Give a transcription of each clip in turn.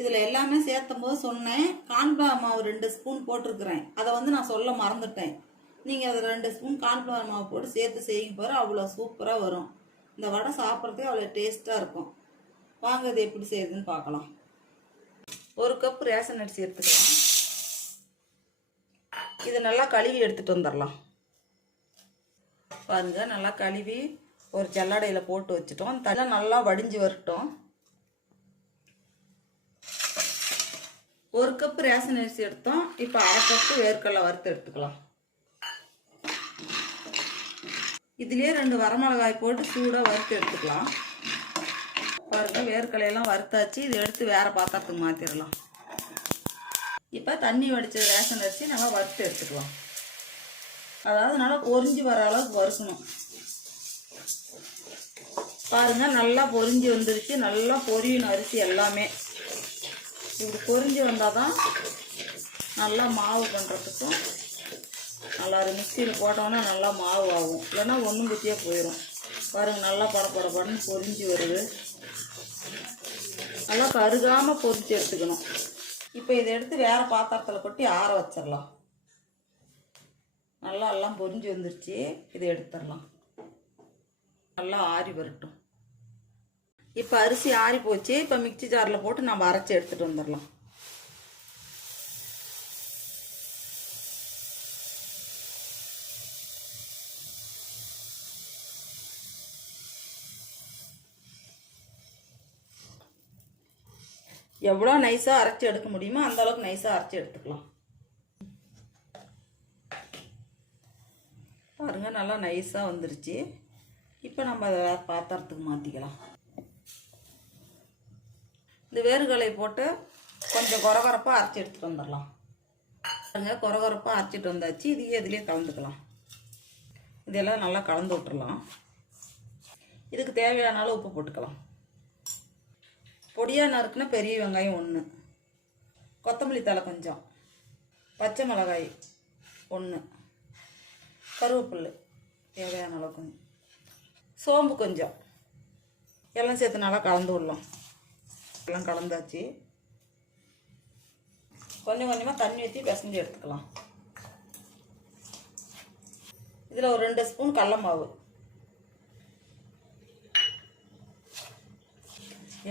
இதில் எல்லாமே சேர்த்தும் போது சொன்னேன். கான்ஃப்ளவர் மாவு ரெண்டு ஸ்பூன் போட்டிருக்கிறேன். அதை வந்து நான் சொல்ல மறந்துட்டேன். நீங்கள் அதை ரெண்டு ஸ்பூன் கான்ஃப்ளவர் மாவு போட்டு சேர்த்து செய்யுங்க பாரு அவ்வளோ சூப்பராக வரும். இந்த வடை சாப்பிட்றதே அவ்வளோ டேஸ்ட்டாக இருக்கும். வாங்க இது எப்படி செய்யுதுன்னு பார்க்கலாம். ஒரு கப் ரேஷன் அரிசி எடுத்துக்கலாம். இது நல்லா கழுவி எடுத்துகிட்டு வந்துடலாம். பாருங்க நல்லா கழுவி ஒரு ஜல்லடையில் போட்டு வச்சுட்டோம். தலை நல்லா வடிஞ்சு வரட்டும். ஒரு கப் ரேஷன் அரிசி எடுத்தோம். இப்போ அரை கப்பு வேர்க்கடலை வறுத்து எடுத்துக்கலாம். இதுலேயே ரெண்டு வரமிளகாய் போட்டு சூடாக வறுத்து எடுத்துக்கலாம். பாருங்க வேர்க்கடலையெல்லாம் வறுத்தாச்சு. இது எடுத்து வேற பாத்திரத்துக்கு மாற்றிடலாம் இப்போ தண்ணி வடித்த ரேஷன் அரிசி நல்லா வறுத்து எடுத்துக்கலாம். அதாவது நல்லா பொறிஞ்சு வர அளவுக்கு வறுக்கணும். பாருங்க நல்லா பொறிஞ்சு வந்துருச்சு. நல்லா பொரியணும் அரிசி எல்லாமே. இப்படி பொரிஞ்சு வந்தால் தான் நல்லா மாவு பண்ணுறதுக்கும் நல்லா ஒரு மிக்சியில் போட்டோன்னா நல்லா மாவு ஆகும். இல்லைன்னா ஒன்றும் குத்தியே போயிடும் பாருங்கள் நல்லா பட பட படன்னு பொரிஞ்சு வருது. நல்லா கருகாமல் பொரிச்சு எடுத்துக்கணும். இப்போ இதை எடுத்து வேறு பாத்திரத்தில் கொட்டி ஆற வச்சிடலாம். நல்லா எல்லாம் பொரிஞ்சு வந்துருச்சு. இதை எடுத்துடலாம். நல்லா ஆறி வரட்டும். இப்போ அரிசி ஆறி போச்சு. இப்போ மிக்ஸி ஜாரில் போட்டு நம்ம அரைச்சி எடுத்துகிட்டு வந்துடலாம் எவ்வளோ நைஸாக அரைச்சி எடுக்க முடியுமோ அந்த அளவுக்கு நைஸாக அரைச்சி எடுத்துக்கலாம். பாருங்கள் நல்லா நைஸாக வந்துருச்சு. இப்போ நம்ம அதை பாத்திரத்துக்கு மாற்றிக்கலாம் இந்த வேர்களை போட்டு கொஞ்சம் குறகுறப்பாக அரைச்சி எடுத்துகிட்டு வந்துடலாம். பாருங்க குறகுறப்பாக அரைச்சிட்டு வந்தாச்சு. இதையே இதுலேயே கலந்துக்கலாம். இதெல்லாம் நல்லா கலந்து விட்டுறலாம். இதுக்கு தேவையான அளவு உப்பு போட்டுக்கலாம். பொடியாக நறுக்குனா பெரிய வெங்காயம் ஒன்று கொத்தமல்லி தழை கொஞ்சம். பச்சை மிளகாய் ஒன்று கருவேப்பில் தேவையான அளவு கொஞ்சம். சோம்பு கொஞ்சம். எல்லாம் சேர்த்து நல்லா கலந்து விடலாம். எல்லாம் கலந்தாச்சு. கொஞ்சம் கொஞ்சமாக தண்ணி ஊற்றி பிசைஞ்சு எடுத்துக்கலாம். இதில் ஒரு ரெண்டு ஸ்பூன் கடல மாவு.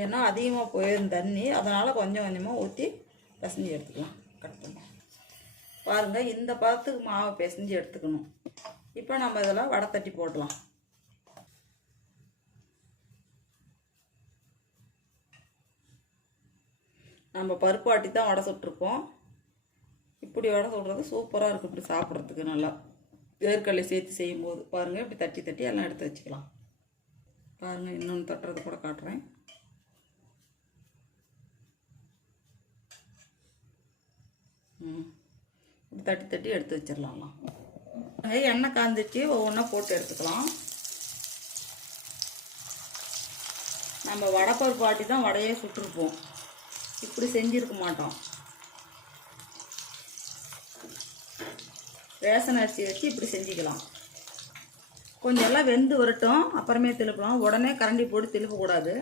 ஏன்னா அதிகமாக போயிடும் தண்ணி. அதனால் கொஞ்சம் கொஞ்சமாக ஊற்றி பிசைஞ்சு எடுத்துக்கலாம். கட் பண்ணலாம் பாருங்கள் இந்த பதத்துக்கு மாவை பிசைஞ்சு எடுத்துக்கணும். இப்போ நம்ம இதெல்லாம் வடை தட்டி போடலாம். நம்ம பருப்பு ஆட்டி தான் வடை சுட்டிருக்கோம். இப்படி வடை சுடுறது சூப்பராக இருக்கும் இப்படி சாப்பிட்றதுக்கு நல்லா. வேர்க்கடலை சேர்த்து செய்யும்போது. பாருங்கள் இப்படி தட்டி தட்டி எல்லாம் எடுத்து வச்சுக்கலாம். பாருங்கள் இன்னொன்று தட்டுறது கூட காட்டுறேன். ம். இப்படி தட்டி தட்டி எடுத்து வச்சிடலாம்லாம். எண்ணெய் காந்துச்சு ஒவ்வொன்றா போட்டு எடுத்துக்கலாம். நம்ம வடை ஆட்டி தான் வடையே சுட்டிருப்போம். இப்படி செஞ்சுருக்க மாட்டோம். ரேஷன் அரிசி வச்சு இப்படி செஞ்சுக்கலாம். கொஞ்சம் எல்லாம் வெந்து வரட்டும் அப்புறமே திருப்பலாம். உடனே கரண்டி போட்டு திருப்பக்கூடாது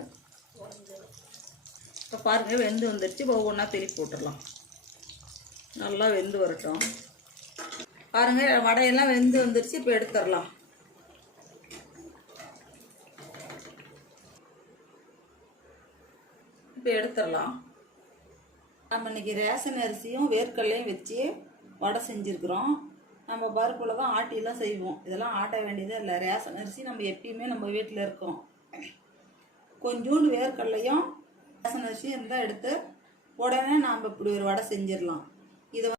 இப்போ பாருங்கள் வெந்து வந்துருச்சு. ஒவ்வொன்றா திருப்பி போட்டுடலாம். நல்லா வெந்து வரட்டும். பாருங்கள் வடையெல்லாம் வெந்து வந்துருச்சு. இப்போ எடுத்துடலாம். இப்போ எடுத்துடலாம். நம்ம இன்னைக்கு ரேஷன் அரிசியும் வேர்க்கடலையும் வச்சு வடை செஞ்சுருக்குறோம். நம்ம பருப்பில் தான் ஆட்டிலாம் செய்வோம். இதெல்லாம் ஆட்ட வேண்டியதே இல்லை. ரேஷன் அரிசி நம்ம எப்பயுமே நம்ம வீட்டில் இருக்கோம். கொஞ்சோண்டு வேர்க்கடலையும் ரேஷன் அரிசியும் இருந்தால் எடுத்து உடனே நாம் இப்படி ஒரு வடை செஞ்சிடலாம்.